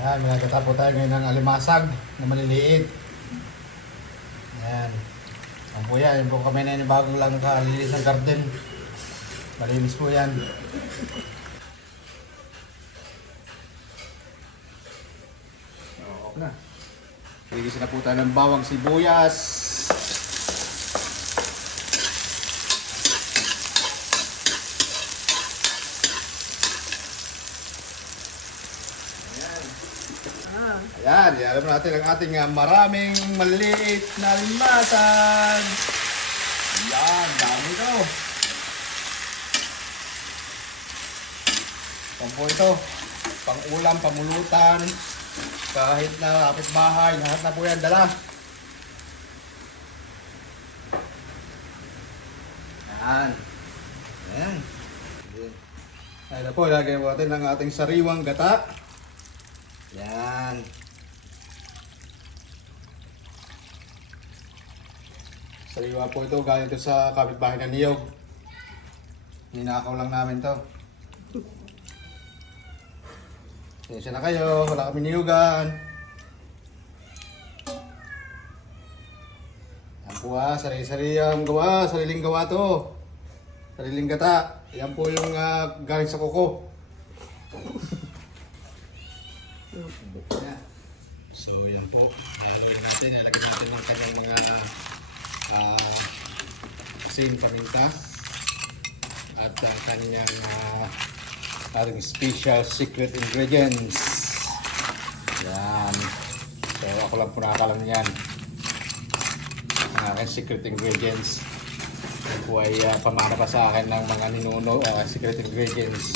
Ayan, magkakata po tayo ngayon ng alimasag na maliliit. Ayan. Ayan po yan. Yan po kami na yung bagong lang kalilis ng garden. Malinis po yan. Okay na. Ligis na po tayo ng bawang sibuyas. Ayan, alam natin ang ating maraming maliliit na alimasag. Ayan, dami ito. Pampo ito, pang ulam, pamulutan, kahit na kapitbahay, lahat na po yan dala. Ayan. Ayan. Ayan na po, ilagay po natin ang ating sariwang gata. Ayan. Sariwa po ito, galing ito sa kapitbahay na niyog. Ninakaw lang namin to. Siya na kayo, wala kami niyugan. Yan po sariling gawa to. Sariling gata. Yan po yung galing sa kuko. So yan po, haluin natin, nalagyan natin ng kanyang mga asin, paminta at kanyang ating special secret ingredients. Yan. So ako lang po nakakalam yan. Ang aking secret ingredients. Yan po ay pamana pa sa akin ng mga ninuno, secret ingredients.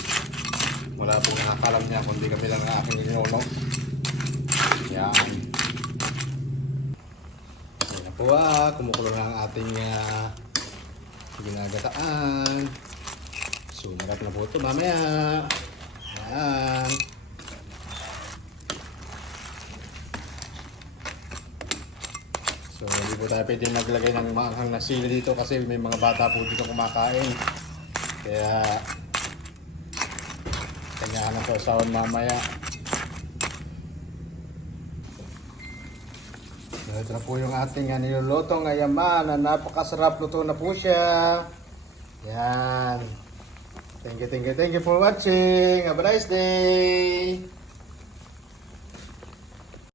Wala pong nakakalam niya kundi kami lang ang aking ninuno. Yan. So na po kumukulo na ang ating ginagataan. So nagat na po ito mamaya. Yan. So hindi po tayo pwede naglagay ng maanghang na sili dito kasi may mga bata po dito kumakain. Kaya kanyahan ang sausawan mamaya. Ito na po yung ating nilulutong ayaman na napakasarap, luto na po siya. Yan. Thank you for watching. Have a nice day.